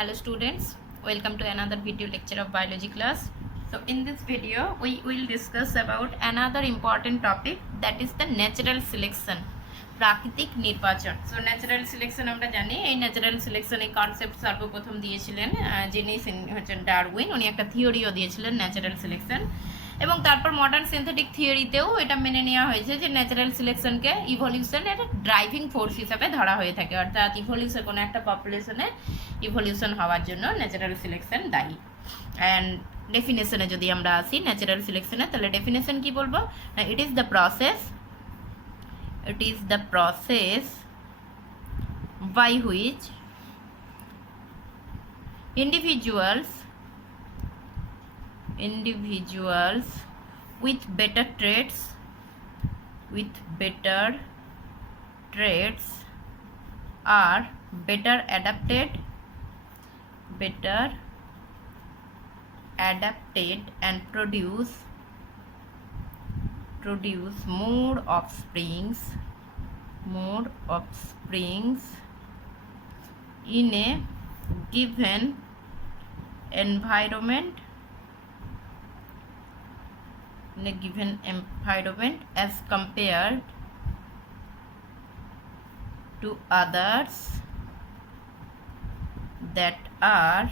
Hello students, welcome to another video lecture of biology class. So in this video we will discuss about another important topic, that is the natural selection, প্রাকৃতিক নির্বাচন। So natural selection আমরা জানি, এই natural selection এই concept সর্বপ্রথম দিয়েছিলেন যিনি হচ্ছেন ডারউইন। উনি একটা থিওরিও দিয়েছিলেন ন্যাচারাল সিলেকশন, এবং তারপর মডার্ন সিনথেটিক থিওরিতেও এটা মেনে নেওয়া হয়েছে যে ন্যাচারাল সিলেকশনকে ইভলিউশনের ড্রাইভিং ফোর্স হিসাবে ধরা হয়ে থাকে, অর্থাৎ ইভলিউশন কোনো একটা পপুলেশনে ইভলিউশন হওয়ার জন্য ন্যাচারাল সিলেকশন দায়ী। অ্যান্ড ডেফিনেশনে যদি আমরা আসি ন্যাচারাল সিলেকশনে, তাহলে ডেফিনেশন কি বলবো? It is the process by which individuals with better traits are better adapted and produce more offsprings in a given environment as compared to others that are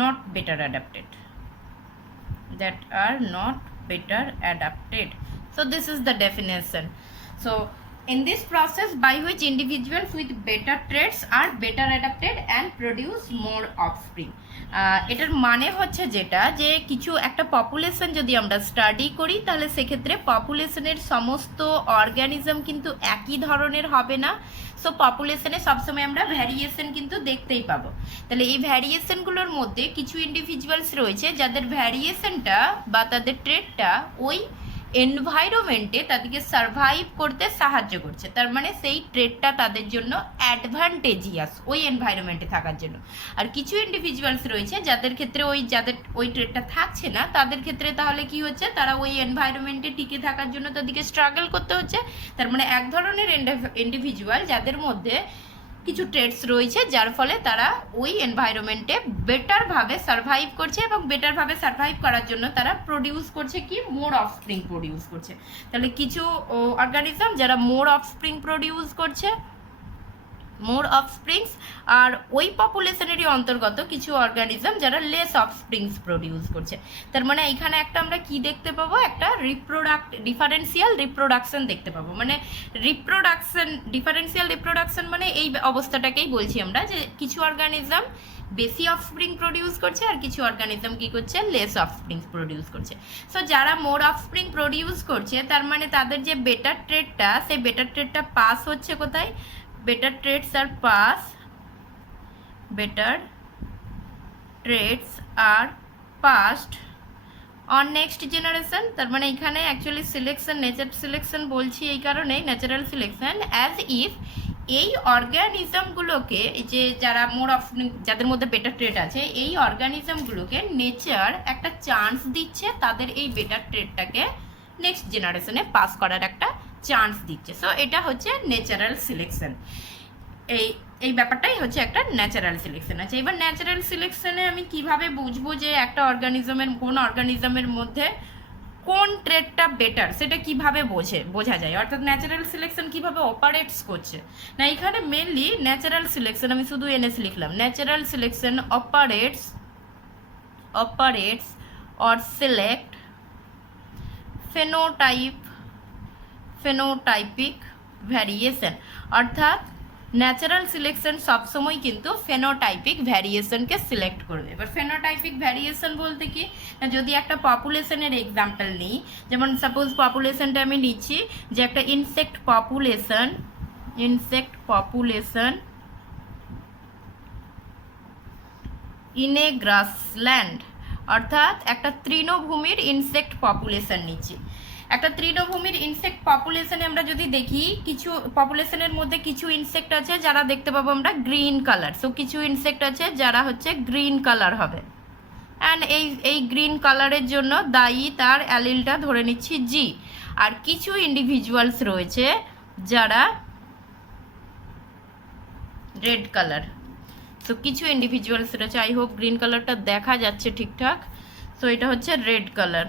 not better adapted. So this is the definition. So in this process by which individuals with better traits are better adapted and produce more offspring, এটার মানে হচ্ছে যেটা, যে কিছু একটা population যদি আমরা study করি তাহলে সেক্ষেত্রে পপুলেশনের সমস্ত অর্গানিজম কিন্তু একই ধরনের হবে না। সো পপুলেশনে সবসময় আমরা ভ্যারিয়েশন কিন্তু দেখতেই পাবো। তাহলে এই ভ্যারিয়েশনগুলোর মধ্যে কিছু ইন্ডিভিজুয়ালস রয়েছে যাদের ভ্যারিয়েশনটা বা তাদের ট্রেটটা ওই এনভায়রনমেন্টে তাদেরকে সার্ভাইভ করতে সাহায্য করছে, তার মানে সেই ট্রেটটা তাদের জন্য অ্যাডভান্টেজিয়াস ওই এনভায়রনমেন্টে থাকার জন্য। আর কিছু ইন্ডিভিজুয়ালস রয়েছে যাদের ক্ষেত্রে যাদের ওই ট্রেটটা থাকছে না, তাদের ক্ষেত্রে তাহলে কি হচ্ছে, তারা ওই এনভায়রনমেন্টে টিকে থাকার জন্য তাদেরকে স্ট্রাগল করতে হচ্ছে। তার মানে এক ধরনের ইন্ডিভিজুয়াল যাদের মধ্যে কিছু ট্রেটস রয়েছে যার ফলে তারা ওই এনভায়রনমেন্টে বেটারভাবে সার্ভাইভ করছে, এবং বেটারভাবে সার্ভাইভ করার জন্য তারা প্রডিউস করছে কি, মোর অফস্প্রিং প্রডিউস করছে। তাহলে কিছু অর্গানিজম যারা মোর অফস্প্রিং প্রডিউস করছে, মোর অফস্প্রিংস, আর ওই পপুলেশনেরই অন্তর্গত কিছু অর্গানিজম যারা লেস অফস্প্রিংস প্রডিউস করছে। তার মানে এখানে একটা আমরা কি দেখতে পাবো, একটা ডিফারেন্সিয়াল রিপ্রোডাকশন দেখতে পাবো। মানে ডিফারেন্সিয়াল রিপ্রোডাকশন মানে এই অবস্থাটাকেই বলছি আমরা, যে কিছু অর্গানিজম বেশি অফস্প্রিং প্রডিউস করছে আর কিছু অর্গানিজম কি করছে, লেস অফস্প্রিং প্রডিউস করছে। সো যারা মোর অফস্প্রিং প্রডিউস করছে তার মানে তাদের যে বেটার ট্রেটটা, সেই বেটার ট্রেটটা পাস হচ্ছে কোথায়? Better traits are passed on next generation. তার মানে এখানে অ্যাকচুয়ালি সিলেকশন, ন্যাচারাল সিলেকশন বলছি এই কারণেই, ন্যাচারাল সিলেকশন অ্যাজ ইফ এই অর্গানিজমগুলোকে, যে যারা যাদের মধ্যে বেটার ট্রেট আছে, এই অর্গানিজমগুলোকে নেচার একটা চান্স দিচ্ছে তাদের এই বেটার ট্রেটটাকে নেক্সট জেনারেশনে পাস করার একটা চান্স দিচ্ছে। সো এটা হচ্ছে ন্যাচারাল সিলেকশন। এই ব্যাপারটাই হচ্ছে একটা ন্যাচারাল সিলেকশন। আছে এবার ন্যাচারাল সিলেকশনে আমি কিভাবে বুঝবো যে একটা কোন অর্গানিজমের মধ্যে কোন ট্রেটটা বেটার, সেটা কিভাবে বোঝা যায়, অর্থাৎ ন্যাচারাল সিলেকশন কিভাবে অপারেটস করছে। না, এখানে মেনলি ন্যাচারাল সিলেকশন, আমি শুধু এনএস লিখলাম, natural selection operates or select phenotypic variation. অর্থাৎ ন্যাচারাল সিলেকশন সবসময় কিন্তু ফেনোটাইপিক ভ্যারিয়েশনকে সিলেক্ট করবে। এবার ফেনোটাইপিক ভ্যারিয়েশন বলতে কি, যদি একটা পপুলেশনের এক্সাম্পল নিই, যেমন সাপোজ পপুলেশনটা আমি নিচ্ছি যে একটা insect population in a grassland, অর্থাৎ একটা তৃণভূমির ইনসেক্ট পপুলেশন নিচ্ছি। একটা তৃণভূমির ইনসেক্ট পপুলেশনে আমরা যদি দেখি, কিছু পপুলেশনের মধ্যে কিছু ইনসেক্ট আছে যারা দেখতে পাবো আমরা গ্রিন কালার। সো কিছু ইনসেক্ট আছে যারা হচ্ছে গ্রিন কালার হবে, অ্যান্ড এই গ্রিন কালারের জন্য দায়ী তার অ্যালিলটা ধরে নিচ্ছি জি। আর কিছু ইন্ডিভিজুয়ালস রয়েছে যারা রেড কালার। সো কিছু ইন্ডিভিজুয়ালস রয়েছে, আই হোপ গ্রিন কালারটা দেখা যাচ্ছে ঠিকঠাক। সো এটা হচ্ছে রেড কালার,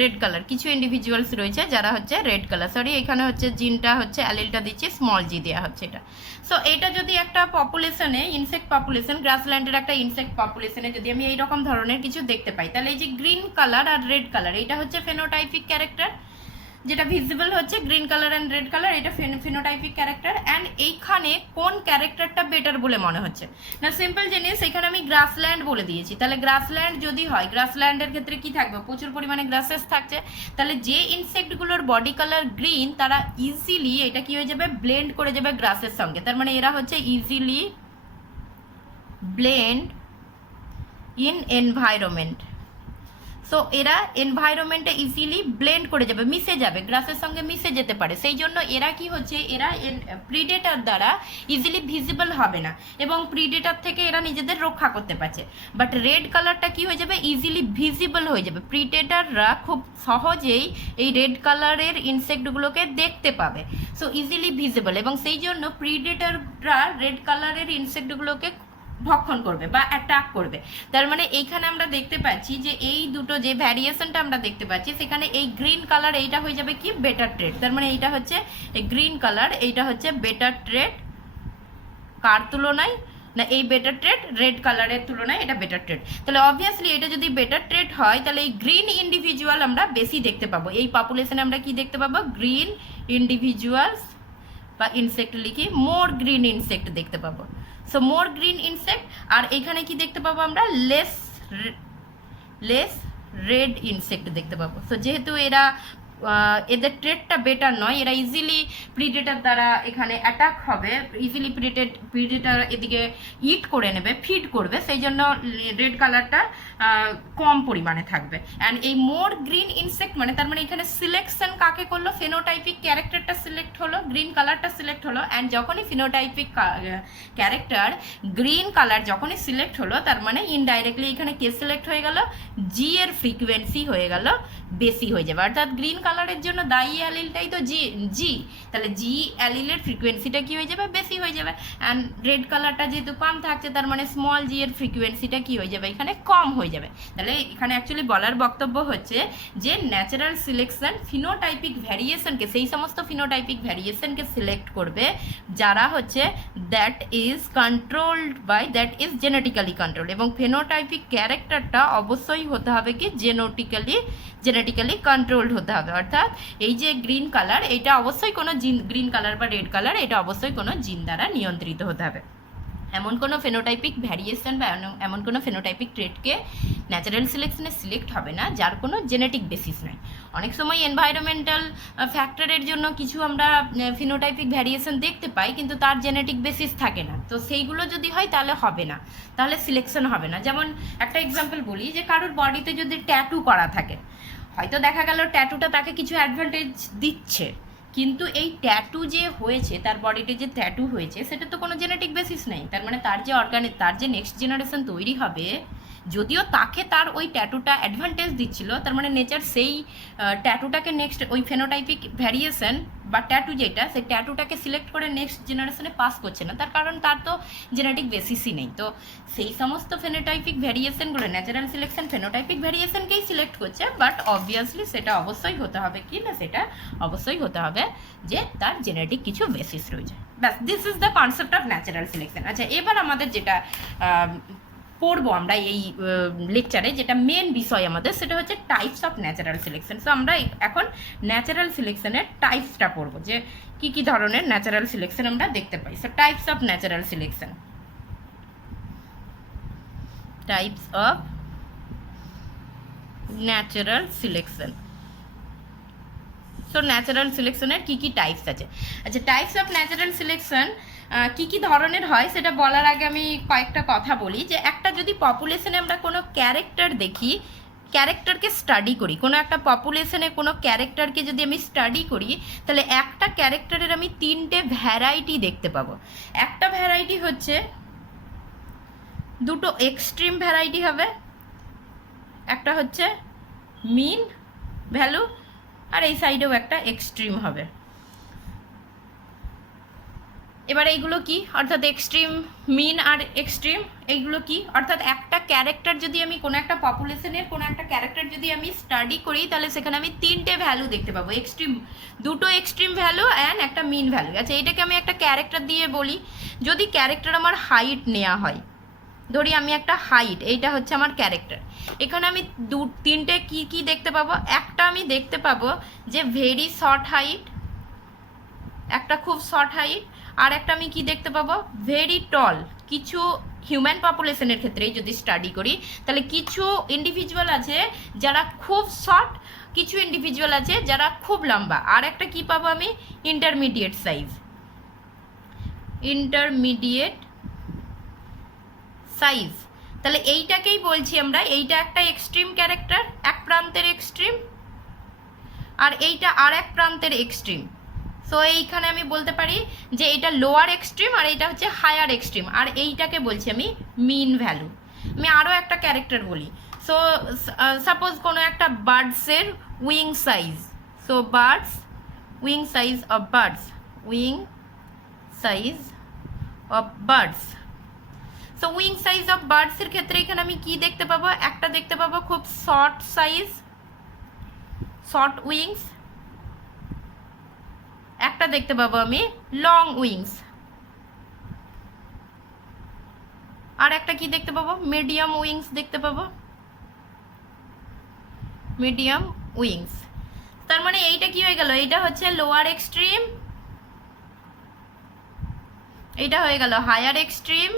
রেড কালার কিছু ইন্ডিভিজুয়ালস রয়েছে যারা হচ্ছে রেড কালার, সরি এখানে হচ্ছে জিনটা হচ্ছে অ্যালিলটা দিচ্ছি স্মল জি দেওয়া হচ্ছে এটা। সো এটা যদি একটা পপুলেশনে, ইনসেক্ট পপুলেশন, গ্রাসল্যান্ডের একটা ইনসেক্ট পপুলেশনে যদি আমি এইরকম ধরনের কিছু দেখতে পাই, তাহলে এই যে গ্রিন কালার আর রেড কালার, এটা হচ্ছে ফেনোটাইপিক ক্যারেক্টার, যেটা ভিজিবল হচ্ছে green colour and red colour, এটা ফেনোটাইপিক ক্যারেক্টার। অ্যান্ড এইখানে কোন ক্যারেক্টারটা বেটার বলে মনে হচ্ছে না, সিম্পল জিনিস, এখানে আমি গ্রাসল্যান্ড বলে দিয়েছি, তাহলে গ্রাসল্যান্ড যদি হয়, গ্রাসল্যান্ডের ক্ষেত্রে কি থাকবে, প্রচুর পরিমাণে গ্রাসেস থাকছে, তাহলে যে ইনসেক্টগুলোর বডি কালার গ্রিন তারা ইজিলি এটা কি হয়ে যাবে, ব্লেন্ড করে যাবে গ্রাসের সঙ্গে, তার মানে এরা হচ্ছে easily blend in environment. So এরা এনভায়রনমেন্টে ইজিলি ব্লেন্ড করে যাবে, মিশে যাবে, গ্রাসের সঙ্গে মিশে যেতে পারে, সেই জন্য এরা কি হচ্ছে, এরা প্রিডেটার দ্বারা ইজিলি ভিজিবল হবে না এবং প্রিডেটার থেকে এরা নিজেদের রক্ষা করতে পারছে। বাট রেড কালারটা কি হয়ে যাবে, ইজিলি ভিজিবল হয়ে যাবে, প্রিডেটাররা খুব সহজেই এই রেড কালারের ইনসেক্টগুলোকে দেখতে পাবে, সো ইজিলি ভিজিবল, এবং সেই জন্য প্রিডেটাররা রেড কালারের ইনসেক্টগুলোকে ভক্ষণ করবে বা অ্যাটাক করবে। তার মানে এইখানে আমরা দেখতে পাচ্ছি যে এই দুটো যে ভ্যারিয়েশনটা আমরা দেখতে পাচ্ছি, সেখানে এই গ্রিন কালার এইটা হয়ে যাবে কি বেটার ট্রেড, তার মানে এইটা হচ্ছে এই গ্রিন কালার, এইটা হচ্ছে বেটার ট্রেড কার তুলনায় না, এই বেটার ট্রেড রেড কালারের তুলনায় এটা বেটার ট্রেড। তাহলে অবভিয়াসলি এটা যদি বেটার ট্রেড হয়, তাহলে এই গ্রিন ইন্ডিভিজুয়াল আমরা বেশি দেখতে পাবো, এই পপুলেশনে আমরা কি দেখতে পাবো, গ্রিন ইন্ডিভিজুয়ালস বা ইনসেক্ট লিখি, মোর গ্রিন ইনসেক্ট দেখতে পাবো। সো মোর গ্রিন ইনসেক্ট, আর এখানে কি দেখতে পাবো আমরা, লেস রেড ইনসেক্ট দেখতে পাবো। সো যেহেতু এরা এদের ট্রেডটা বেটার নয়, এরা ইজিলি প্রিডেটার দ্বারা এখানে অ্যাটাক হবে, ইজিলি প্রিডেটার এদিকে ইট করে নেবে, ফিড করবে, সেই জন্য রেড কালারটা কম পরিমাণে থাকবে। অ্যান্ড এই মোর গ্রিন ইনসেক্ট মানে, তার মানে এখানে সিলেকশন কাকে করলো, ফেনোটাইপিক ক্যারেক্টারটা সিলেক্ট হলো, গ্রিন কালারটা সিলেক্ট হলো, অ্যান্ড যখনই ফেনোটাইপিক ক্যারেক্টার গ্রিন কালার যখনই সিলেক্ট হলো, তার মানে ইনডাইরেক্টলি এখানে কে সিলেক্ট হয়ে গেল, জি এর ফ্রিকোয়েন্সি হয়ে গেল বেশি হয়ে যাবে, অর্থাৎ গ্রিন কালারের জন্য দায়ী অ্যালিলটাই তো জি, তাহলে জি অ্যালিলের ফ্রিকোয়েন্সিটা কি হয়ে যাবে, বেশি হয়ে যাবে। অ্যান্ড রেড কালারটা যেহেতু কম থাকছে, তার মানে স্মল জি এর ফ্রিকোয়েন্সিটা কি হয়ে যাবে, এখানে কম হয়ে যাবে। তাহলে এখানে অ্যাকচুয়ালি বলার বক্তব্য হচ্ছে যে ন্যাচারাল সিলেকশন ফিনোটাইপিক ভ্যারিয়েশনকে, সেই সমস্ত ফিনোটাইপিক ভ্যারিয়েশনকে সিলেক্ট করবে যারা হচ্ছে that is controlled by, that is genetically controlled, এবং ফেনোটাইপিক ক্যারেক্টারটা অবশ্যই হতে হবে কি জেনেটিক্যালি কন্ট্রোলড হতে হবে, অর্থাৎ এই যে গ্রিন কালার, এটা অবশ্যই কোনো জিন, গ্রিন কালার বা রেড কালার এটা অবশ্যই কোনো জিন দ্বারা নিয়ন্ত্রিত হতে হবে। এমন কোনো ফেনোটাইপিক ভ্যারিয়েশন বা এমন কোনো ফেনোটাইপিক ট্রেটকে ন্যাচারাল সিলেকশনে সিলেক্ট হবে না যার কোনো জেনেটিক বেসিস নাই। অনেক সময় এনভায়রনমেন্টাল ফ্যাক্টরের জন্য কিছু আমরা ফিনোটাইপিক ভ্যারিয়েশন দেখতে পাই, কিন্তু তার জেনেটিক বেসিস থাকে না, তো সেইগুলো যদি হয় তাহলে হবে না, তাহলে সিলেকশন হবে না। যেমন একটা এক্সাম্পল বলি, যে কারোর বডিতে যদি ট্যাটু করা থাকে, হয়তো দেখা গেল ট্যাটুটা তাকে কিছু অ্যাডভান্টেজ দিচ্ছে, কিন্তু এই ট্যাটু যে হয়েছে, তার বডিতে যে ট্যাটু হয়েছে, সেটা তো কোনো জেনেটিক বেসিস নেই, তার মানে তার যে তার যে নেক্সট জেনারেশন তৈরি হবে, যদিও তাকে তার ওই ট্যাটুটা অ্যাডভান্টেজ দিচ্ছিল, তার মানে নেচার সেই ট্যাটুটাকে নেক্সট ওই ফেনোটাইপিক ভ্যারিয়েশন বা ট্যাটু যেটা, সেই ট্যাটুটাকে সিলেক্ট করে নেক্সট জেনারেশনে পাস করছে না, তার কারণ তার তো জেনেটিক বেসিসই নেই। তো সেই সমস্ত ফেনোটাইপিক ভ্যারিয়েশনগুলো ন্যাচারাল সিলেকশন ফেনোটাইপিক ভ্যারিয়েশনকেই সিলেক্ট করছে, বাট অবভিয়াসলি সেটা অবশ্যই হতে হবে কি না, সেটা অবশ্যই হতে হবে যে তার জেনেটিক কিছু বেসিস রয়েছে। ব্যাস, this is the concept of natural selection. আচ্ছা, এবার আমাদের যেটা পড়বো আমরা এই লেকচারে, যেটা মেন বিষয় আমাদের, সেটা হচ্ছে types of natural selection. So আমরা এখন ন্যাচারাল সিলেকশনের টাইপসটা পড়বো, যে কি কি ধরনের ন্যাচারাল সিলেকশন আমরা দেখতে পাই। So types of natural selection, types of natural selection. So natural সিলেকশনের কি কি টাইপস আছে। আচ্ছা, টাইপস অফ ন্যাচারাল সিলেকশন কি কি ধরনের হয় সেটা বলার আগে আমি কয়েকটা কথা বলি, যে একটা যদি পপুলেশনে আমরা কোনো ক্যারেক্টার দেখি, ক্যারেক্টারকে স্টাডি করি, কোনো একটা পপুলেশনে কোনো ক্যারেক্টারকে যদি আমি স্টাডি করি, তাহলে একটা ক্যারেক্টারের আমি তিনটে ভ্যারাইটি দেখতে পাবো। একটা ভ্যারাইটি হচ্ছে, দুটো এক্সট্রিম ভ্যারাইটি হবে, একটা হচ্ছে মিন ভ্যালু, আর এই সাইডেও একটা এক্সট্রিম হবে। এবার এইগুলো কি, অর্থাৎ এক্সট্রিম, মিন আর এক্সট্রিম, এইগুলো কি, অর্থাৎ একটা ক্যারেক্টার যদি আমি কোনো একটা পপুলেশনের কোনো একটা ক্যারেক্টার যদি আমি স্টাডি করি তাহলে সেখানে আমি তিনটে ভ্যালু দেখতে পাবো, এক্সট্রিম, দুটো এক্সট্রিম ভ্যালু অ্যান্ড একটা মিন ভ্যালু। আচ্ছা এটাকে আমি একটা ক্যারেক্টার দিয়ে বলি, যদি ক্যারেক্টার আমার হাইট নেওয়া হয়, ধরি আমি একটা হাইট, এইটা হচ্ছে আমার ক্যারেক্টার, এখানে আমি তিনটে কি কি দেখতে পাবো, একটা আমি দেখতে পাবো যে ভেরি শর্ট হাইট, একটা খুব শর্ট হাইট, আর একটা আমি কি দেখতে পাবো ভেরি টল। কিছু হিউম্যান পপুলেশনের ক্ষেত্রেই যদি স্টাডি করি তাহলে কিছু ইন্ডিভিজুয়াল আছে যারা খুব শর্ট, কিছু ইন্ডিভিজুয়াল আছে যারা খুব লম্বা, আর একটা কি পাবো আমি ইন্টারমিডিয়েট সাইজ, ইন্টারমিডিয়েট সাইজ। তাহলে এইটাকেই বলছি আমরা, এইটা একটা এক্সট্রিম ক্যারেক্টার, এক প্রান্তের এক্সট্রিম, আর এইটা আর এক প্রান্তের এক্সট্রিম। সো এইখানে আমি বলতে পারি যে এটা লোয়ার এক্সট্রিম আর এইটা হচ্ছে হায়ার এক্সট্রিম, আর এইটাকে বলছি আমি মিন ভ্যালু। আমি আরও একটা ক্যারেক্টার বলি, সো সাপোজ কোনো একটা বার্ডসের wing size, so birds wing size of birds, wing size of birds. So wing size of বার্ডসের ক্ষেত্রে এখানে আমি কি দেখতে পাবো, একটা দেখতে পাবো খুব শর্ট সাইজ, শর্ট উইংস, একটা দেখতে পাবো আমি লং উইংস, আর একটা কি দেখতে পাবো মিডিয়াম উইংস দেখতে পাবো, মিডিয়াম উইংস। তার মানে এইটা কি হয়ে গেল, এইটা হচ্ছে লোয়ার এক্সট্রিম, এইটা হয়ে গেল হায়ার এক্সট্রিম,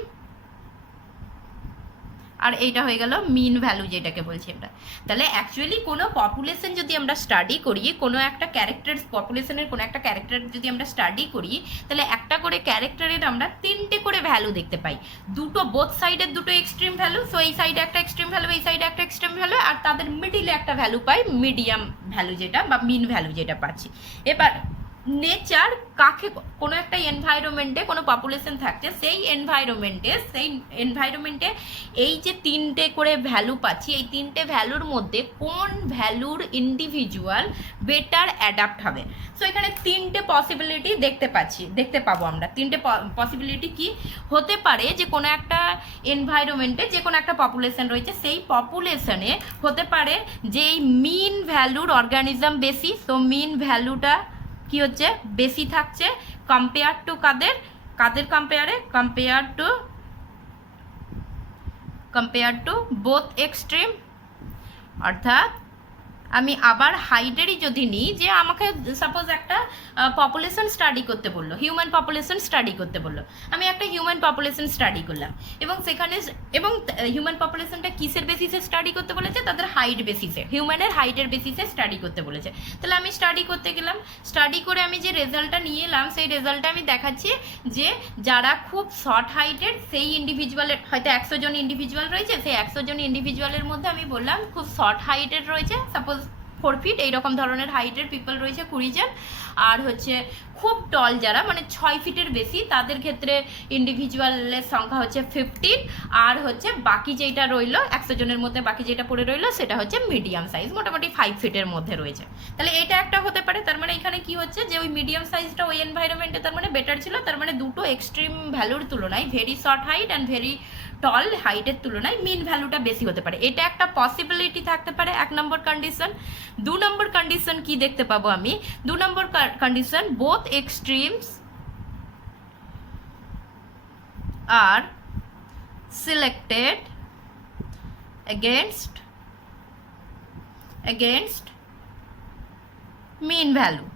আর এইটা হয়ে গেল মিন ভ্যালু যেটাকে বলছি আমরা। তাহলে অ্যাকচুয়ালি কোনো পপুলেশন যদি আমরা স্টাডি করি, কোনো একটা ক্যারেক্টার পপুলেশনের কোনো একটা ক্যারেক্টার যদি আমরা স্টাডি করি, তাহলে একটা করে ক্যারেক্টারের আমরা তিনটে করে ভ্যালু দেখতে পাই, দুটো বোথ সাইডের দুটো এক্সট্রিম ভ্যালু, সো এই সাইডে একটা এক্সট্রিম ভ্যালু, এই সাইডে একটা এক্সট্রিম ভ্যালু, আর তাদের মিডিলে একটা ভ্যালু পাই মিডিয়াম ভ্যালু যেটা বা মিন ভ্যালু যেটা পাচ্ছি। এবার নেচার কাকে, কোনো একটা এনভায়রনমেন্টে কোনো পপুলেশন থাকছে, সেই এনভায়রনমেন্টে এই যে তিনটে করে ভ্যালু পাচ্ছি, এই তিনটে ভ্যালুর মধ্যে কোন ভ্যালুর ইন্ডিভিজুয়াল বেটার অ্যাডাপ্ট হবে। সো এখানে তিনটে পসিবিলিটি দেখতে পাবো আমরা। তিনটে পসিবিলিটি কি হতে পারে, যে কোনো একটা এনভায়রনমেন্টে যে কোনো একটা পপুলেশন রয়েছে, সেই পপুলেশনে হতে পারে যে এই মিন ভ্যালুর অর্গানিজম বেশি, সো মিন ভ্যালুটা কি হচ্ছে বেশি থাকছে কম্পেয়ার টু কাদের কম্পেয়ার টু বোথ এক্সট্রিম। অর্থাৎ আমি আবার হাইটেরই যদি নিই, যে আমাকে সাপোজ একটা পপুলেশন স্টাডি করতে বললো, হিউম্যান পপুলেশন স্টাডি করতে বললো, আমি একটা হিউম্যান পপুলেশন স্টাডি করলাম, এবং সেখানে হিউম্যান পপুলেশনটা কিসের বেসিসে স্টাডি করতে বলেছে, তাদের হাইট বেসিসে, হিউম্যানের হাইটের বেসিসে স্টাডি করতে বলেছে। তাহলে আমি স্টাডি করতে গেলাম, স্টাডি করে আমি যে রেজাল্টটা নিয়ে এলাম, সেই রেজাল্টটা আমি দেখাচ্ছি যে যারা খুব শর্ট হাইটের, সেই ইন্ডিভিজুয়ালের হয়তো 100 জন ইন্ডিভিজুয়াল রয়েছে, সেই 100 জন ইন্ডিভিজুয়ালের মধ্যে আমি বললাম খুব শর্ট হাইটের রয়েছে, সাপোজ 4 ফিট এইরকম ধরনের হাইটের পিপল রয়েছে 20 জন, আর হচ্ছে খুব টল যারা মানে 6 ফিটের বেশি, তাদের ক্ষেত্রে ইন্ডিভিজুয়ালের সংখ্যা হচ্ছে 15, আর হচ্ছে বাকি যেটা রইলো 100 জনের মধ্যে বাকি যেটা পড়ে রইলো সেটা হচ্ছে মিডিয়াম সাইজ, মোটামুটি 5 ফিটের মধ্যে রয়েছে। তাহলে এটা একটা হতে পারে। তার মানে এখানে কি হচ্ছে যে ওই মিডিয়াম সাইজটা ওই এনভায়রনমেন্টে তার মানে বেটার ছিল, তার মানে দুটো এক্সট্রিম ভ্যালুর তুলনায় very short height and very tall হাইটের তুলনায় মিন ভ্যালুটা বেশি হতে পারে। এটা একটা পসিবিলিটি থাকতে পারে 1 নম্বর কন্ডিশন। 2 নম্বর কন্ডিশন কি দেখতে পাবো আমি, 2 নম্বর কন্ডিশন বোথ এক্সট্রিমস আর সিলেক্টেড against mean value।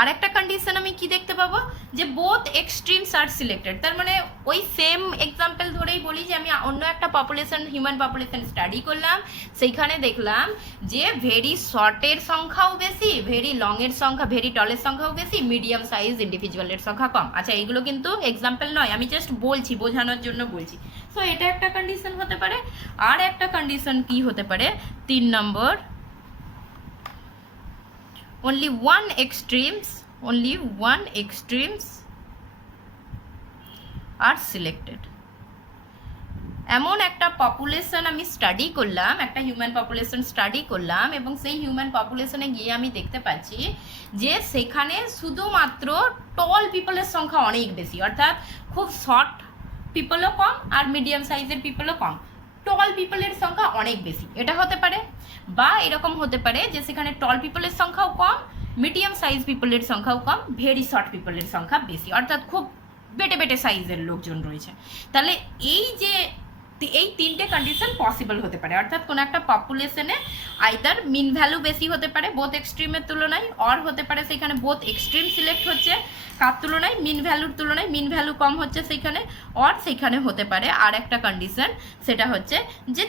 আর একটা কন্ডিশন আমি কি দেখতে পাবো, যে বোথ এক্সট্রিমস আর সিলেক্টেড। তার মানে ওই সেম এক্সাম্পল ধরেই বলি যে আমি অন্য একটা পপুলেশন, হিউম্যান পপুলেশন স্টাডি করলাম, সেইখানে দেখলাম যে ভেরি শর্টের সংখ্যাও বেশি, ভেরি লংয়ের সংখ্যা, ভেরি টলের সংখ্যাও বেশি, মিডিয়াম সাইজ ইন্ডিভিজুয়ালের সংখ্যা কম। আচ্ছা এইগুলো কিন্তু এক্সাম্পল নয়, আমি জাস্ট বলছি, বোঝানোর জন্য বলছি। সো এটা একটা কন্ডিশন হতে পারে। আর একটা কন্ডিশন কি হতে পারে, 3 নম্বর, only one extremes are selected। এমন একটা পপুলেশন আমি স্টাডি করলাম, একটা হিউম্যান পপুলেশন স্টাডি করলাম, এবং সেই হিউম্যান পপুলেশনে গিয়ে আমি দেখতে পাচ্ছি যে সেখানে শুধুমাত্র টল পিপলের সংখ্যা অনেক বেশি, অর্থাৎ খুব শর্ট পিপলও কম আর মিডিয়াম সাইজের পিপলও কম, টল পিপলের সংখ্যা অনেক বেশি। এটা হতে পারে, বা এরকম হতে পারে যে সেখানে টল পিপলের সংখ্যাও কম, মিডিয়াম সাইজ পিপলের সংখ্যাও কম, ভেরি শর্ট পিপলের সংখ্যা বেশি, অর্থাৎ খুব বেটে বেটে সাইজের লোকজন রয়েছে। তাহলে এই তিনটে কন্ডিশন পসিবল হতে পারে, অর্থাৎ কোনো একটা পপুলেশনে আইদার মিন ভ্যালু বেশি হতে পারে বোথ এক্সট্রিমের তুলনায়, অর হতে পারে সেখানে বোথ এক্সট্রিম সিলেক্ট হচ্ছে কার তুলনায়, মিন ভ্যালুর তুলনায় মিন ভ্যালু কম হচ্ছে সেইখানে, অর সেইখানে হতে পারে আর একটা কন্ডিশন, সেটা হচ্ছে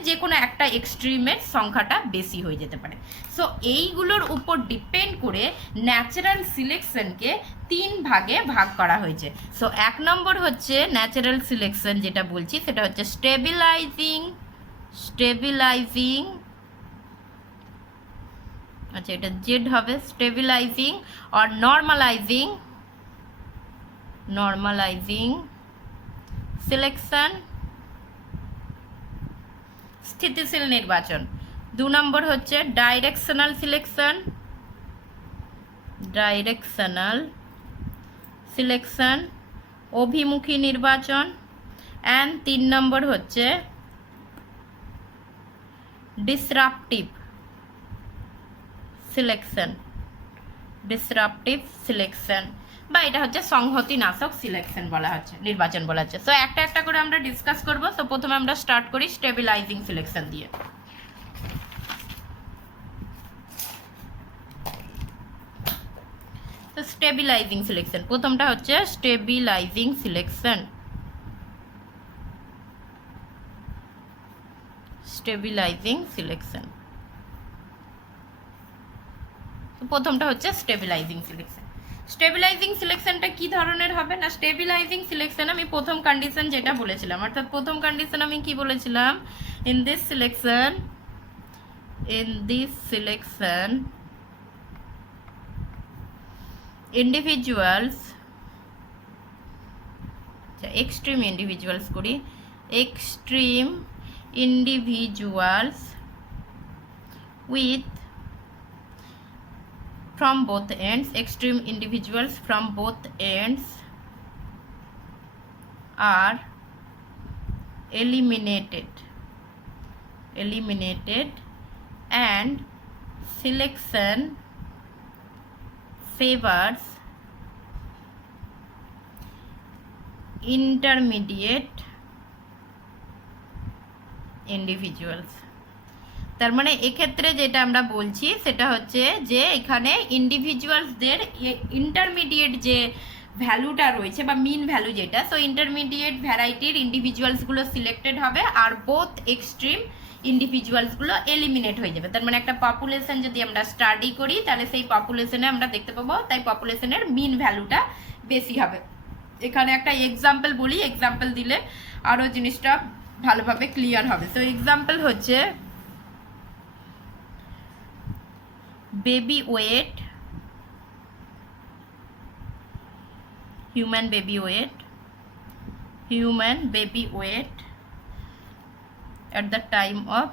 যে কোনো একটা এক্সট্রিমের সংখ্যাটা বেশি হয়ে যেতে পারে। সো এইগুলোর উপর ডিপেন্ড করে ন্যাচারাল সিলেকশনকে 3 ভাগে ভাগ করা হয়েছে। সো 1 নম্বর হচ্ছে ন্যাচারাল সিলেকশন, যেটা বলছি সেটা হচ্ছে স্টেবিলাইজিং, আচ্ছা এটা জেড হবে, স্টেবিলাইজিং আর নর্মালাইজিং সিলেকশন, স্থিতিশীল নির্বাচন। 2 নম্বর হচ্ছে ডাইরেকশনাল সিলেকশন, অভিমুখী নির্বাচন, অ্যান্ড 3 নম্বর হচ্ছে ডিসরাপটিভ সিলেকশন, বা এটা হচ্ছে সংহতি নাশক সিলেকশন বলা হচ্ছে, নির্বাচন বলা হচ্ছে। সো একটা একটা করে আমরা ডিসকাস করব। সো প্রথমে আমরা স্টার্ট করি স্টেবিলাইজিং সিলেকশন দিয়ে। তো স্টেবিলাইজিং সিলেকশন, প্রথমটা হচ্ছে স্টেবিলাইজিং সিলেকশন। প্রথমটা হচ্ছে স্টেবিলাইজিং সিলেকশনটা কি ধরনের হবে না, স্টেবিলাইজিং সিলেকশন আমি প্রথম কন্ডিশন যেটা বলেছিলাম, অর্থাৎ প্রথম কন্ডিশন আমি কি বলেছিলাম, in this selection individuals, extreme individuals করি, extreme individuals with from both ends, extreme individuals from both ends are eliminated and selection favors intermediate individuals। তার মানে এক্ষেত্রে যেটা আমরা বলছি সেটা হচ্ছে যে এখানে ইন্ডিভিজুয়ালসদের ইন্টারমিডিয়েট যে ভ্যালুটা রয়েছে বা মিন ভ্যালু যেটা, সো ইন্টারমিডিয়েট ভ্যারাইটির ইন্ডিভিজুয়ালসগুলো সিলেক্টেড হবে আর বোথ এক্সট্রিম ইন্ডিভিজুয়ালসগুলো এলিমিনেট হয়ে যাবে। তার মানে একটা পপুলেশন যদি আমরা স্টাডি করি তাহলে সেই পপুলেশনে আমরা দেখতে পাবো তাই পপুলেশনের মিন ভ্যালুটা বেশি হবে। এখানে একটা এক্সাম্পল বলি, এক্সাম্পল দিলে আরও জিনিসটা ভালোভাবে ক্লিয়ার হবে। সো এক্সাম্পল হচ্ছে baby weight, human baby weight at the time of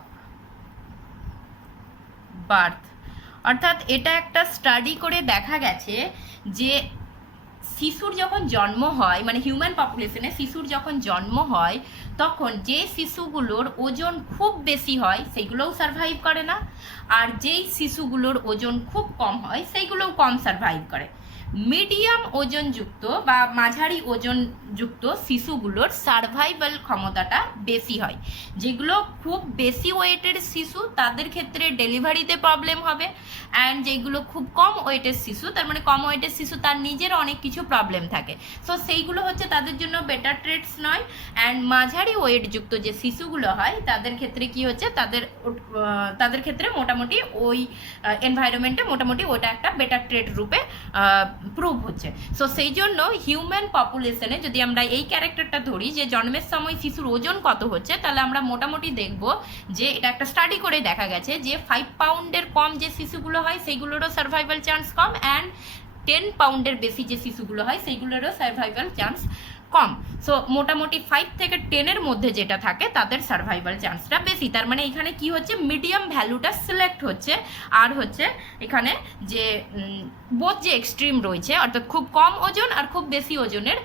birth। অর্থাৎ এটা একটা স্টাডি করে দেখা গেছে যে শিশুর যখন জন্ম হয়, মানে হিউম্যান পপুলেশনে শিশুর যখন জন্ম হয় তখন যে শিশুগুলোর ওজন খুব বেশি হয় সেইগুলোও সারভাইভ করে না, আর যেই শিশুগুলোর ওজন খুব কম হয় সেইগুলোও কম সারভাইভ করে। মিডিয়াম ওজনযুক্ত বা মাঝারি ওজনযুক্ত শিশুগুলোর সারভাইভাল ক্ষমতাটা বেশি হয়। যেগুলো খুব বেশি ওয়েটের শিশু তাদের ক্ষেত্রে ডেলিভারিতে প্রবলেম হবে, অ্যান্ড যেগুলো খুব কম ওয়েটের শিশু, তার মানে কম ওয়েটের শিশু তার নিজের অনেক কিছু প্রবলেম থাকে, সো সেইগুলো হচ্ছে তাদের জন্য বেটার ট্রেটস নয়। অ্যান্ড মাঝারি ওয়েটযুক্ত যে শিশুগুলো হয় তাদের ক্ষেত্রে কি হচ্ছে, তাদের ক্ষেত্রে মোটামুটি ওই এনভায়রনমেন্টে মোটামুটি ওটা একটা বেটার ট্রেট রূপে প্রুভ হচ্ছে। সো সেই জন্য হিউম্যান পপুলেশনে যদি আমরা এই ক্যারেক্টারটা ধরি যে জন্মের সময় শিশুর ওজন কত হচ্ছে, তাহলে আমরা মোটামুটি দেখব যে এটা একটা স্টাডি করে দেখা গেছে যে 5 পাউন্ডের কম যে শিশুগুলো হয় সেইগুলোরও সার্ভাইভাল চান্স কম, অ্যান্ড 10 পাউন্ডের বেশি যে শিশুগুলো হয় সেইগুলোরও সার্ভাইভাল চান্স কম। সো মোটামুটি 5 থেকে 10-এর মধ্যে যেটা থাকে তাদের সার্ভাইভাল চান্সটা বেশি। তার মানে এখানে কি হচ্ছে, মিডিয়াম ভ্যালুটা সিলেক্ট হচ্ছে, আর হচ্ছে এখানে যে বোথ যে এক্সট্রিম রয়েছে অর্থাৎ খুব কম ওজন আর খুব বেশি ওজনের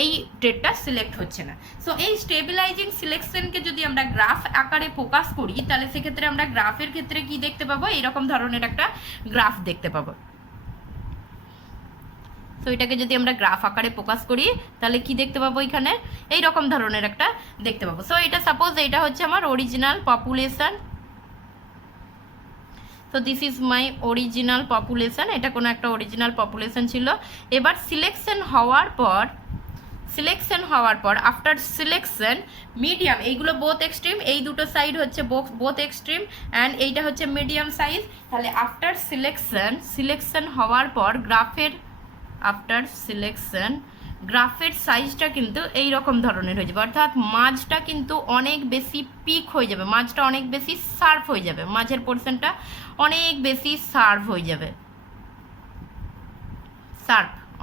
এই ট্রেডটা সিলেক্ট হচ্ছে না। সো এই স্টেবিলাইজিং সিলেকশনকে যদি আমরা গ্রাফ আকারে ফোকাস করি তাহলে সেক্ষেত্রে আমরা গ্রাফের ক্ষেত্রে কি দেখতে পাবো, এরকম ধরনের একটা গ্রাফ দেখতে পাবো। তো এটাকে যদি আমরা গ্রাফ আকারে ফোকাস করি তাহলে কি দেখতে পাবো, এখানে এই রকম ধরনের একটা দেখতে পাবো। সো এটা সাপোজ এটা হচ্ছে আমার অরিজিনাল পপুলেশন, তো this is my original population, এটা কোনো একটা অরিজিনাল পপুলেশন ছিল। এবার সিলেকশন হওয়ার পর আফটার সিলেকশন মিডিয়াম, এইগুলো বোথ এক্সট্রিম, এই দুটো সাইড হচ্ছে বোথ এক্সট্রিম অ্যান্ড এইটা হচ্ছে মিডিয়াম সাইজ। তাহলে আফটার সিলেকশন হওয়ার পর গ্রাফের সাইজটা কিন্তু এই রকম ধরনের হয়ে যাবে, অর্থাৎ মাঝটা কিন্তু অনেক বেশি পিক হয়ে যাবে, মাঝটা অনেক বেশি শার্প হয়ে যাবে, মাঝের পোর্শনটা অনেক বেশি শার্প হয়ে যাবে,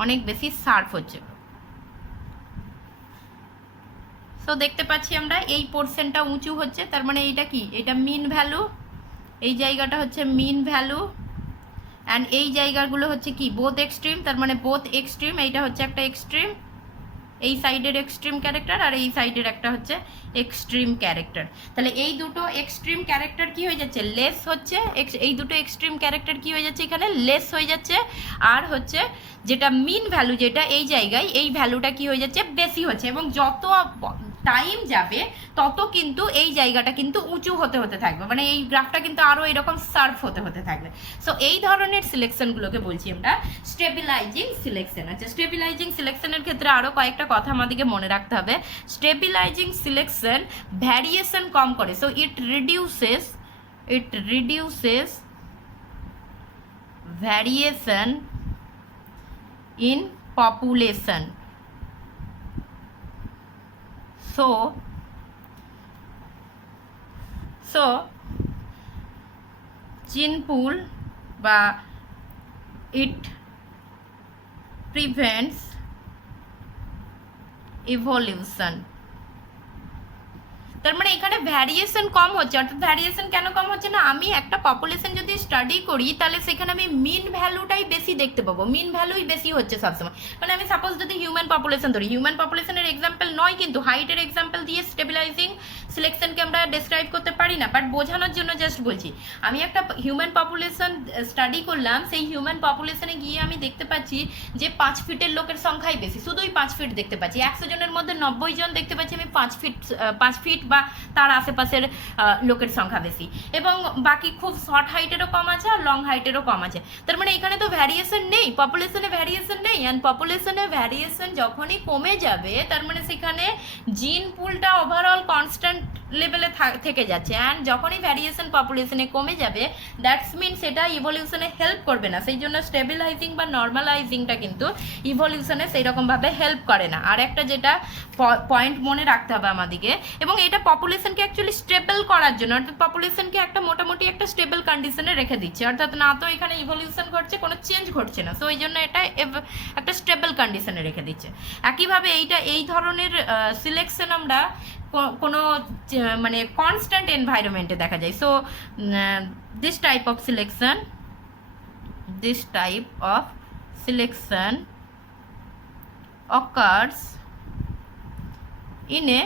অনেক বেশি শার্প হচ্ছে। সো দেখতে পাচ্ছি আমরা এই পোর্শনটা উঁচু হচ্ছে, তার মানে এইটা কি, এটা মিন ভ্যালু, এই জায়গাটা হচ্ছে মিন ভ্যালু অ্যান্ড এই জায়গাগুলো হচ্ছে কি বোথ এক্সট্রিম, তার মানে বোথ এক্সট্রিম, এইটা হচ্ছে একটা এক্সট্রিম, এই সাইডের এক্সট্রিম ক্যারেক্টার আর এই সাইডের একটা হচ্ছে এক্সট্রিম ক্যারেক্টার। তাহলে এই দুটো এক্সট্রিম ক্যারেক্টার কি হয়ে যাচ্ছে, লেস হচ্ছে, এই দুটো এক্সট্রিম ক্যারেক্টার কি হয়ে যাচ্ছে, এখানে লেস হয়ে যাচ্ছে, আর হচ্ছে যেটা মিন ভ্যালু যেটা এই জায়গায়, এই ভ্যালুটা কি হয়ে যাচ্ছে, বেশি হচ্ছে, এবং যত টাইম যাবে তত কিন্তু এই জায়গাটা কিন্তু উঁচু হতে থাকবে, মানে এই গ্রাফটা কিন্তু আরও এরকম সার্ভ হতে থাকবে। সো এই ধরনের সিলেকশনগুলোকে বলছি আমরা স্টেবিলাইজিং সিলেকশন। আচ্ছা, স্টেবিলাইজিং সিলেকশনের ক্ষেত্রে আরও কয়েকটা কথা আমাদেরকে মনে রাখতে হবে। স্টেবিলাইজিং সিলেকশন ভ্যারিয়েশন কম করে, so it reduces variation in population. So gene pool বা it prevents evolution। তার মানে এখানে ভ্যারিয়েশন কম হচ্ছে, অর্থাৎ ভ্যারিয়েশন কেন কম হচ্ছে না, আমি একটা পপুলেশন যদি স্টাডি করি তাহলে সেখানে আমি মিন ভ্যালুটাই বেশি দেখতে পাবো, মিন ভ্যালুই বেশি হচ্ছে সবসময়। মানে আমি সাপোজ যদি হিউম্যান পপুলেশন ধরি, হিউম্যান পপুলেশনের এক্সাম্পল নয় কিন্তু হাইটের এক্সাম্পল দিয়ে স্টেবিলাইজিং সিলেকশনকে আমরা ডেসক্রাইব করতে পারি না, বাট বোঝানোর জন্য জাস্ট বলছি। আমি একটা হিউম্যান পপুলেশন স্টাডি করলাম, সেই হিউম্যান পপুলেশনে গিয়ে আমি দেখতে পাচ্ছি যে 5 ফিটের লোকের সংখ্যাই বেশি, শুধুই 5 ফিট দেখতে পাচ্ছি, 100 জনের মধ্যে 90 জন দেখতে পাচ্ছি আমি 5 ফিট বা তার আশেপাশের লোকের সংখ্যা বেশি, এবং বাকি খুব শর্ট হাইটেরও কম আছে আর লং হাইটেরও কম আছে। তার মানে এখানে তো ভ্যারিয়েশন নেই, পপুলেশনে ভ্যারিয়েশন নেই, অ্যান্ড পপুলেশনে ভ্যারিয়েশন যখনই কমে যাবে তার মানে সেখানে জিন পুলটা ওভারঅল কনস্ট্যান্ট লেভেলে থেকে যাচ্ছে, অ্যান্ড যখনই ভ্যারিয়েশন পপুলেশনে কমে যাবে দ্যাটস মিন সেটা ইভলিউশনে হেল্প করবে না, সেই জন্য স্টেবিলাইজিং বা নর্মালাইজিংটা কিন্তু ইভলিউশনে সেই রকমভাবে হেল্প করে না। আর একটা যেটা পয়েন্ট মনে রাখতে হবে আমাদেরকে, এবং এটা পপুলেশনকে অ্যাকচুয়ালি স্টেবল করার জন্য, অর্থাৎ পপুলেশনকে একটা মোটামুটি একটা স্টেবল কন্ডিশনে রেখে দিচ্ছে, অর্থাৎ না তো এখানে ইভলিউশন ঘটছে, কোনো চেঞ্জ ঘটছে না, সো এই জন্য এটা একটা স্টেবল কন্ডিশনে রেখে দিচ্ছে। একইভাবে এই ধরনের সিলেকশন আমরা কোনো মানে কনস্ট্যান্ট এনভায়রনমেন্টে দেখা যায়। So this type of selection occurs in a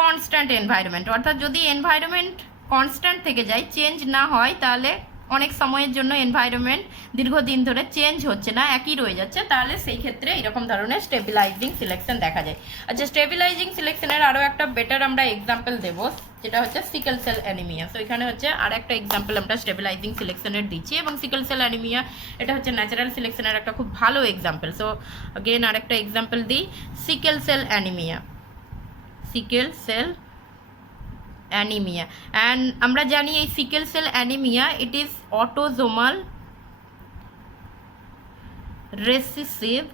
constant environment, অর্থাৎ যদি এনভায়রনমেন্ট কনস্ট্যান্ট থেকে যায়, চেঞ্জ না হয়, তাহলে অনেক সময়ের জন্য এনভায়রনমেন্ট দীর্ঘদিন ধরে চেঞ্জ হচ্ছে না, একই রয়ে যাচ্ছে, তাহলে সেই ক্ষেত্রে এরকম ধরনের স্টেবিলাইজিং সিলেকশন দেখা যায়। আচ্ছা, স্টেবিলাইজিং সিলেকশনের আরও একটা বেটার আমরা এক্সাম্পল দেব, যেটা হচ্ছে সিকেল সেল অ্যানিমিয়া। সো এখানে হচ্ছে আর একটা এক্সাম্পল আমরা স্টেবিলাইজিং সিলেকশনের দিচ্ছি, এবং সিকেল সেল অ্যানিমিয়া এটা হচ্ছে ন্যাচারাল সিলেকশনের একটা খুব ভালো এক্সাম্পল। সো অগেন আর একটা এক্সাম্পল দিই, সিকেল সেল অ্যানিমিয়া, অ্যান্ড আমরা জানি এই sickle cell anaemia it is autosomal recessive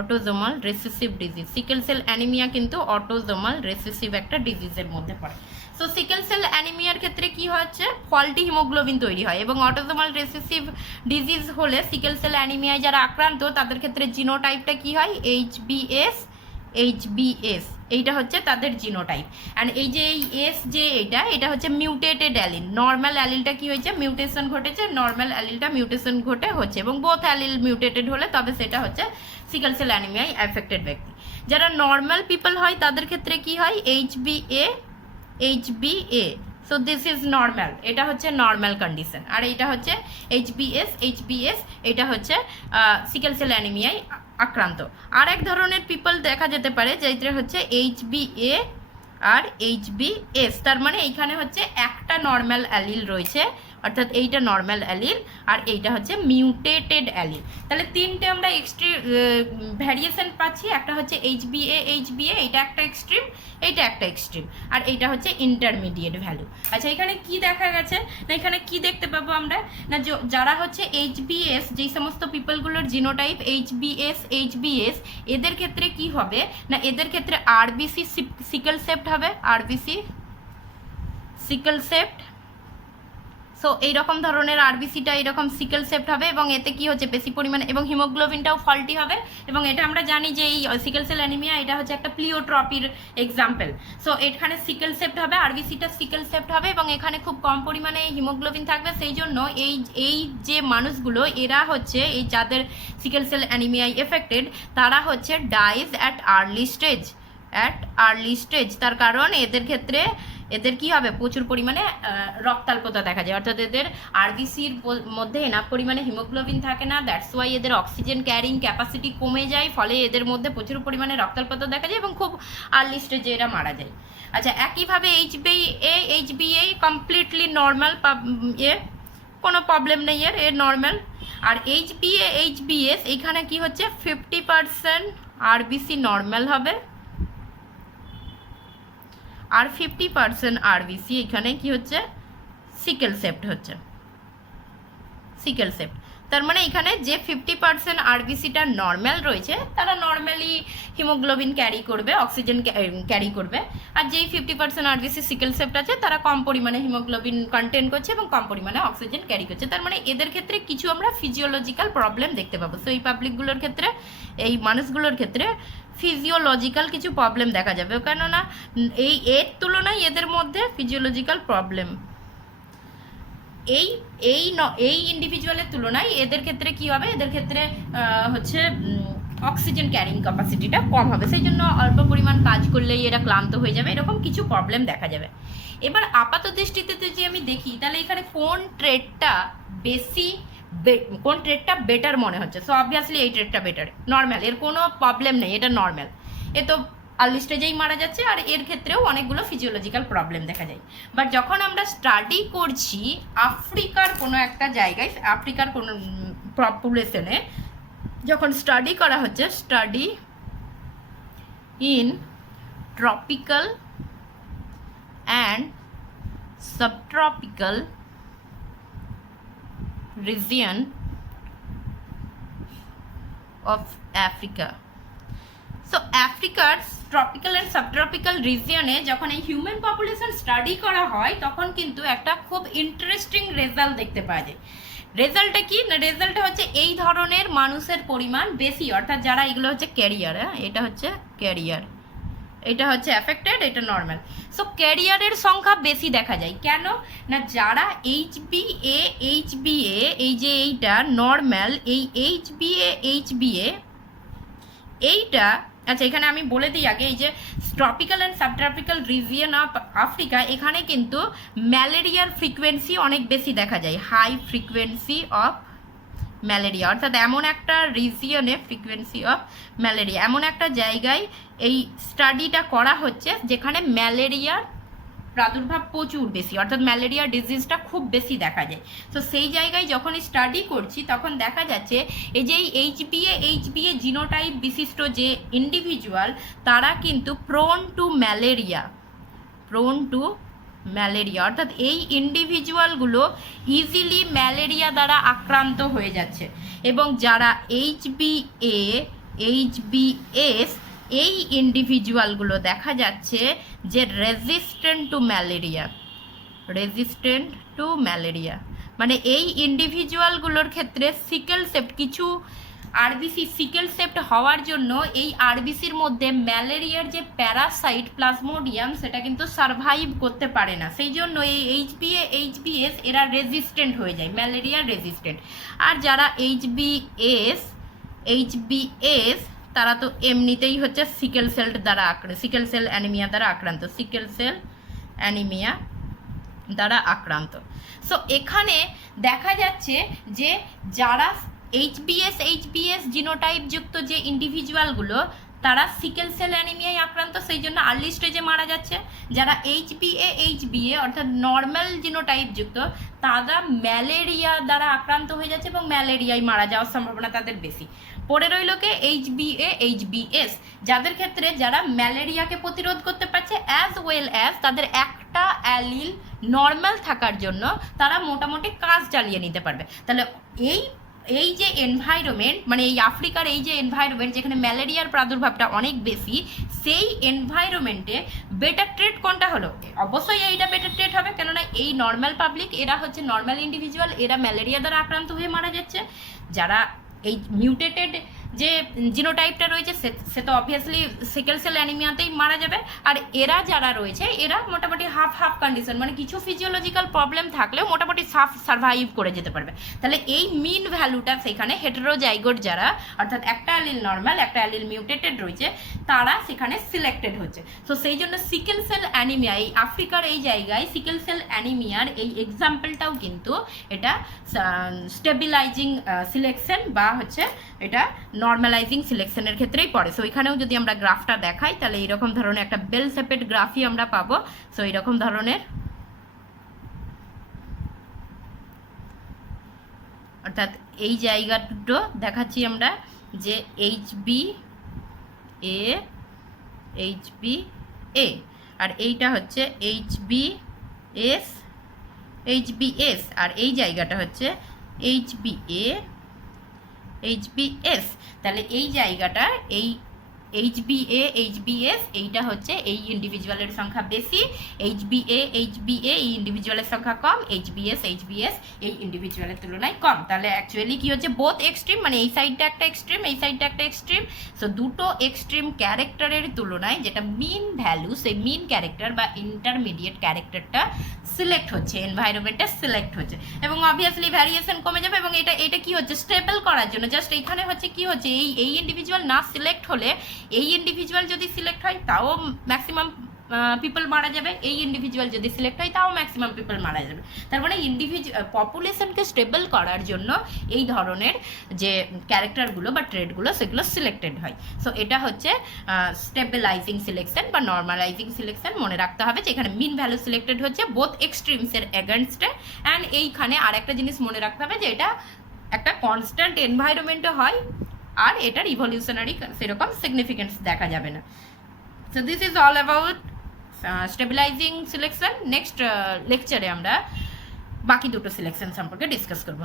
autosomal recessive disease. Sickle cell anaemia কিন্তু অটোজোমাল রেসেসিভ একটা ডিজিজের মধ্যে পড়ে। সো সিকেল সেল অ্যানিমিয়ার ক্ষেত্রে কি হচ্ছে, ফল্টি হিমোগ্লোবিন তৈরি হয়, এবং অটোজোমাল রেসেসিভ ডিজিজ হলে সিকেল সেল অ্যানিমিয়ায় যারা আক্রান্ত তাদের ক্ষেত্রে জিনোটাইপটা কি হয়, এইচবিএস, এইটা হচ্ছে তাদের জিনোটাইপ। অ্যান্ড এই যে এই এস যে এটা হচ্ছে মিউটেটেড অ্যালিল। নর্মাল অ্যালিলটা কি হয়েছে, মিউটেশন ঘটেছে, নর্মাল অ্যালিলটা মিউটেশন ঘটে হচ্ছে, এবং বোথ অ্যালিল মিউটেটেড হলে তবে সেটা হচ্ছে সিকেল সেল অ্যানিমিয়ায় অ্যাফেক্টেড ব্যক্তি। যারা নর্মাল পিপল হয় তাদের ক্ষেত্রে কি হয়, HbA. So this is normal, এটা হচ্ছে নর্মাল কন্ডিশন। আর এইটা হচ্ছে এইচবিএস, এটা হচ্ছে সিকেল সেল অ্যানিমিয়ায় আক্রান্ত। আর এক ধরনের পিপল দেখা যেতে পারে যেটা হচ্ছে এইচবিএ আর এইচবিএস। তার মানে এইখানে হচ্ছে একটা নর্মাল অ্যালিল রয়েছে, অর্থাৎ এইটা নর্মাল অ্যালিল আর এইটা হচ্ছে মিউটেটেড অ্যালিল। তাহলে তিনটে আমরা ভ্যারিয়েশন পাচ্ছি, একটা হচ্ছে এইচবিএ, এটা একটা এক্সট্রিম, এইটা একটা এক্সট্রিম, আর এইটা হচ্ছে ইন্টারমিডিয়েট ভ্যালু। আচ্ছা, এখানে কি দেখা গেছে না, এখানে কি দেখতে পাবো আমরা না, যারা হচ্ছে এইচবিএস, যেই সমস্ত পিপলগুলোর জিনোটাইপ এইচবিএস, এদের ক্ষেত্রে কি হবে না, এদের ক্ষেত্রে আরবিসি সিকেল সেপ্ট হবে, আরবিসি সিকেল সেপ্ট। সো এইরকম ধরনের আরবিসিটা এরকম সিকেল সেপ্ট হবে, এবং এতে কি হচ্ছে বেশি পরিমাণে, এবং হিমোগ্লোবিনটাও ফল্টি হবে। এবং এটা আমরা জানি যে এই সিকেল সেল অ্যানিমিয়া এটা হচ্ছে একটা প্লিওট্রপির এক্সাম্পল। সো এখানে সিকেল সেপ্ট হবে, আরবিসিটা সিকেল সেপ্ট হবে, এবং এখানে খুব কম পরিমাণে হিমোগ্লোবিন থাকবে। সেই জন্য এই যে মানুষগুলো এরা হচ্ছে এই যাদের সিকেল সেল অ্যানিমিয়ায় এফেক্টেড, তারা হচ্ছে ডাইজ অ্যাট আর্লি স্টেজ। তার কারণ এদের কি হবে, প্রচুর পরিমাণে রক্তাল্পতা দেখা যায়, অর্থাৎ এদের আরবিসির মধ্যে এনাফ পরিমাণে হিমোগ্লোবিন থাকে না। দ্যাটস ওয়াই এদের অক্সিজেন ক্যারিং ক্যাপাসিটি কমে যায়, ফলে এদের মধ্যে প্রচুর পরিমাণে রক্তাল্পতা দেখা যায় এবং খুব আর্লি স্টেজে এরা মারা যায়। আচ্ছা, একইভাবে এইচবিএ কমপ্লিটলি নর্মাল, কোনো প্রবলেম নেই এর নর্মাল। আর এইচবিএস এখানে কি হচ্ছে 50% আরবিসি নর্মাল হবে, আর 50% আরবিসি এখানে কি হচ্ছে সিকেল সেপ্ট হচ্ছে, সিকেল সেপ্ট। তার মানে এখানে যে 50% আরবিসিটা নর্মাল রয়েছে তারা নর্মালি হিমোগ্লোবিন ক্যারি করবে, অক্সিজেন ক্যারি করবে, আর যেই 50% আরবিসি সিকেল সেপ্ট আছে তারা কম পরিমাণে হিমোগ্লোবিন কন্টেন করছে এবং কম পরিমাণে অক্সিজেন ক্যারি করছে। তার মানে এদের ক্ষেত্রে কিছু আমরা ফিজিওলজিক্যাল প্রবলেম দেখতে পাবো। সো এই পাবলিকগুলোর ক্ষেত্রে, এই মানুষগুলোর ক্ষেত্রে ফিজিওলজিক্যাল কিছু প্রবলেম দেখা যাবে, কেননা এর তুলনায় এদের মধ্যে ফিজিওলজিক্যাল প্রবলেম এই ইন্ডিভিজুয়ালের তুলনায় এদের ক্ষেত্রে কি হবে, এদের ক্ষেত্রে হচ্ছে অক্সিজেন ক্যারিং ক্যাপাসিটিটা কম হবে, সেই জন্য অল্প পরিমাণ কাজ করলেই এরা ক্লান্ত হয়ে যাবে, এরকম কিছু প্রবলেম দেখা যাবে। এবার আপাত দৃষ্টিতে যদি আমি দেখি তাহলে এখানে কোন ট্রেডটা বেটার মনে হচ্ছে। সো অবভিয়াসলি এই ট্রেডটা বেটার, নর্মাল, এর কোনো প্রবলেম নেই, এটা নর্মাল, এ তো আর্লি স্টেজেই মারা যাচ্ছে, আর এর ক্ষেত্রেও অনেকগুলো ফিজিওলজিক্যাল প্রবলেম দেখা যায়। বাট যখন আমরা স্টাডি করছি আফ্রিকার কোনো একটা জায়গায়, আফ্রিকার কোনো পপুলেশনে যখন স্টাডি করা হচ্ছে, study in tropical and subtropical region of Africa. So আফ্রিকার ট্রপিক্যাল অ্যান্ড সাবট্রপিক্যাল রিজিয়নে যখন এই হিউম্যান পপুলেশন স্টাডি করা হয় তখন কিন্তু একটা খুব ইন্টারেস্টিং রেজাল্ট দেখতে পাওয়া যায়। রেজাল্টটা কি না, রেজাল্টটা হচ্ছে এই ধরনের মানুষের পরিমাণ বেশি, অর্থাৎ যারা এগুলো হচ্ছে ক্যারিয়ার, এটা হচ্ছে ক্যারিয়ার, এটা হচ্ছে অ্যাফেক্টেড, এটা নর্মাল। সো ক্যারিয়ারের সংখ্যা বেশি দেখা যায়, কেন না যারা এইচবিএ এই যে এইটা নর্মাল, এই এইচবিএ এইটা, আচ্ছা এখানে আমি বলে দিই আগে, এই যে tropical and subtropical region of Africa, এখানে কিন্তু ম্যালেরিয়ার ফ্রিকোয়েন্সি অনেক বেশি দেখা যায়, হাই ফ্রিকোয়েন্সি অফ ম্যালেরিয়া, অর্থাৎ এমন একটা রিজিয়নে ফ্রিকোয়েন্সি অফ ম্যালেরিয়া, এমন একটা জায়গায় এই স্টাডিটা করা হচ্ছে যেখানে ম্যালেরিয়ার প্রাদুর্ভাব প্রচুর বেশি, অর্থাৎ ম্যালেরিয়া ডিজিজটা খুব বেশি দেখা যায়। তো সেই জায়গায় যখন স্টাডি করছি তখন দেখা যাচ্ছে এই যে এইচবিএ জিনোটাইপ বিশিষ্ট যে ইন্ডিভিজুয়াল, তারা কিন্তু প্রোন টু ম্যালেরিয়া, অর্থাৎ এই ইন্ডিভিজুয়ালগুলো ইজিলি ম্যালেরিয়া দ্বারা আক্রান্ত হয়ে যাচ্ছে। এবং যারা এইচবিএ HbS এই ইন্ডিভিজুয়ালগুলো দেখা যাচ্ছে যে রেজিস্ট্যান্ট টু ম্যালেরিয়া, মানে এই ইন্ডিভিজুয়ালগুলোর ক্ষেত্রে সিকেল সেপ্ট কিছু আরবিসি সিকেল সেপ্ট হওয়ার জন্য এই আরবিসির মধ্যে ম্যালেরিয়ার যে প্যারাসাইট প্লাজমোডিয়াম সেটা কিন্তু সারভাইভ করতে পারে না, সেই জন্য এই HbS এরা রেজিস্ট্যান্ট হয়ে যায়, ম্যালেরিয়া রেজিস্ট্যান্ট। আর যারা HbS তারা তো এমনিতেই হচ্ছে সিকেল সেল অ্যানিমিয়া দ্বারা আক্রান্ত। সো এখানে দেখা যাচ্ছে যে যারা HbS জিনোটাইপ যুক্ত যে ইন্ডিভিজুয়ালগুলো তারা সিকেল সেল অ্যানিমিয়ায় আক্রান্ত, সেই জন্য আর্লি স্টেজে মারা যাচ্ছে। যারা HbA অর্থাৎ নর্মাল জিনোটাইপ যুক্ত তারা ম্যালেরিয়া দ্বারা আক্রান্ত হয়ে যাচ্ছে এবং ম্যালেরিয়ায় মারা যাওয়ার সম্ভাবনা তাদের বেশি। পড়ে রইল কে HbS, যাদের ক্ষেত্রে যারা ম্যালেরিয়াকে প্রতিরোধ করতে পারছে অ্যাজ ওয়েল অ্যাজ তাদের একটা অ্যালিল নর্মাল থাকার জন্য তারা মোটামুটি কাজ চালিয়ে নিতে পারবে। তাহলে এই যে এনভায়রনমেন্ট, মানে এই আফ্রিকার এই যে এনভায়রনমেন্ট যেখানে ম্যালেরিয়ার প্রাদুর্ভাবটা অনেক বেশি, সেই এনভায়রনমেন্টে বেটার ট্রেট কোনটা হলো? অবশ্যই এইটা বেটার ট্রেট হবে, কেননা এই নর্মাল পাবলিক এরা হচ্ছে নর্মাল ইন্ডিভিজুয়াল, এরা ম্যালেরিয়া দ্বারা আক্রান্ত হয়ে মারা যাচ্ছে। যারা এই মিউটেটেড যে জিনোটাইপটা রয়েছে সে তো অবভিয়াসলি সিকেল সেল অ্যানিমিয়াতেই মারা যাবে। আর এরা যারা রয়েছে এরা মোটামুটি হাফ কন্ডিশন, মানে কিছু ফিজিওলজিক্যাল প্রবলেম থাকলেও মোটামুটি সারভাইভ করে যেতে পারবে। তাহলে এই মিন ভ্যালুটা সেখানে হেটেরোজাইগোট যারা, অর্থাৎ একটা অ্যালিল নর্মাল একটা অ্যালিল মিউটেটেড রয়েছে, তারা সেখানে সিলেক্টেড হচ্ছে। তো সেই জন্য সিকেল সেল অ্যানিমিয়া এই আফ্রিকার এই জায়গায় সিকেল সেল অ্যানিমিয়ার এই এক্সাম্পলটাও কিন্তু এটা স্টেবিলাইজিং সিলেকশন বা হচ্ছে এটা নর্মালাইজিং সিলেকশনের ক্ষেত্রেই পড়ে। সো এখানেও যদি আমরা গ্রাফটা দেখাই তাহলে এইরকম ধরনের একটা বেল শেপেড গ্রাফই আমরা পাবো। সো এইরকম ধরনের, অর্থাৎ এই জায়গা দুটো দেখাচ্ছি আমরা যে HbA আর এইটা হচ্ছে HbS আর এই জায়গাটা হচ্ছে HbS। তাহলে এই জায়গাটা এই HbS এইটা হচ্ছে এই ইন্ডিভিজুয়ালের সংখ্যা বেশি, HbA এই ইন্ডিভিজুয়ালের সংখ্যা কম, HbS এই ইন্ডিভিজুয়ালের তুলনায় কম। তাহলে অ্যাকচুয়ালি কি হচ্ছে, বোথ এক্সট্রিম, মানে এই সাইডটা একটা এক্সট্রিম এই সাইডটা একটা এক্সট্রিম। সো দুটো এক্সট্রিম ক্যারেক্টারের তুলনায় যেটা মিন ভ্যালু, সেই মিন ক্যারেক্টার বা ইন্টারমিডিয়েট ক্যারেক্টারটা সিলেক্ট হচ্ছে, এনভায়রনমেন্টটা সিলেক্ট হচ্ছে এবং অবভিয়াসলি ভ্যারিয়েশন কমে যাবে। এবং এটা কি হচ্ছে, স্টেবল করার জন্য জাস্ট এইখানে হচ্ছে কি হচ্ছে, এই ইন্ডিভিজুয়াল না সিলেক্ট হলে, এই ইন্ডিভিজুয়াল যদি সিলেক্ট হয় তাও ম্যাক্সিমাম পিপল মারা যাবে, এই ইন্ডিভিজুয়াল যদি সিলেক্ট হয় তাও ম্যাক্সিমাম পিপল মারা যাবে। তার মানে পপুলেশনকে স্টেবল করার জন্য এই ধরনের যে ক্যারেক্টারগুলো বা ট্রেডগুলো সেগুলো সিলেক্টেড হয়। সো এটা হচ্ছে স্টেবিলাইজিং সিলেকশন বা নর্মালাইজিং সিলেকশন। মনে রাখতে হবে যে এখানে মিন ভ্যালু সিলেক্টেড হচ্ছে বোথ এক্সট্রিমসের এগেনস্টে। অ্যান্ড এইখানে আরেকটা জিনিস মনে রাখতে হবে যে এটা একটা কনস্ট্যান্ট এনভায়রনমেন্টে হয় আর এটার ইভলিউশনারি সেরকম সিগনিফিকেন্স দেখা যাবে না। So this is all about stabilising selection. Next লেকচারে আমরা বাকি দুটো সিলেকশন সম্পর্কে ডিসকাস করবো।